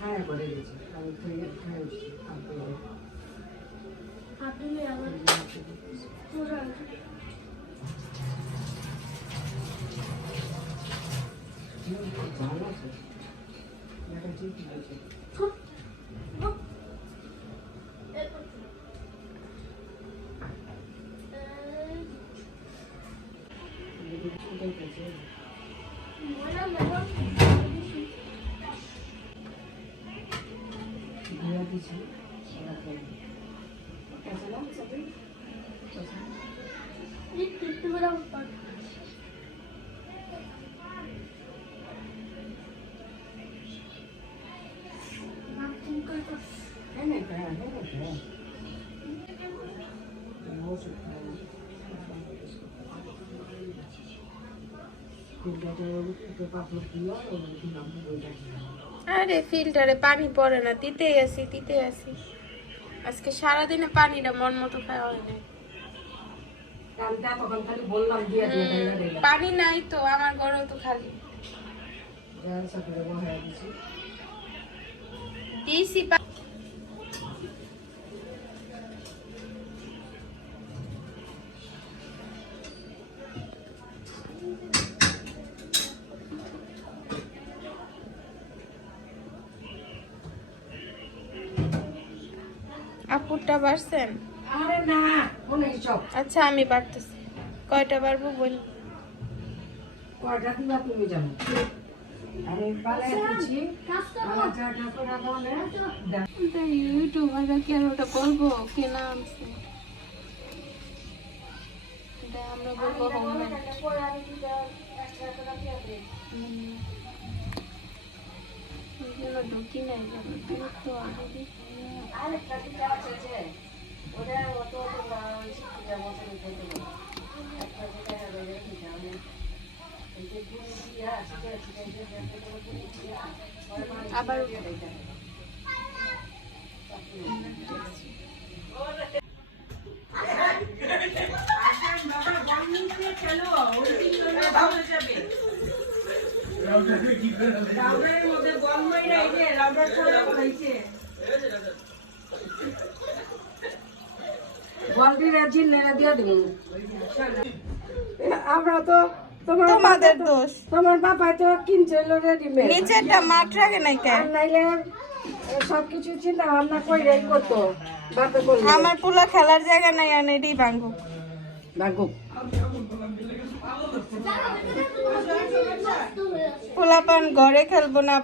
খায় করে গেছে আমি খাই আপনি আমার পুরো জানো আছে এটা ঠিক আছে আরে ফিল্টারে পানি পড়ে না, দিতেই আসি। আজকে সারাদিনে পানিটা মন মতো খাওয়া হয় না। পানি নাই তো আমার ঘরেও তো খালি দিয়েছি। আপুরটা বাড়ছেন? আরে না মনে সব আচ্ছা আমি বাড়তেছি। কয়টা বাড়বো বল? কয়টা দিবা তুমি জানো? আরে পালে দিছি আমার চাটা করে বলে ইউটিউবাররা কি আর ওটা বলবো কে না আনছে? এটা আমরা বলবো হোমমেড। ঢুকি নাই যেন বিরক্ত আগে আবার আমরা তো তোমাদের দোষ। তোমার বাবা তো কিনছে রেডিমেড নিচেরটা মাঠ রাখে নাই কেন? নাইলে সবকিছু চিন্তা ভাবনা করে করতো বাপে করলো আমার পোলা খেলার জায়গা নাই আর এটাই ভাঙবো। ভাগুক পোলাপান ঘরে খেলবো না।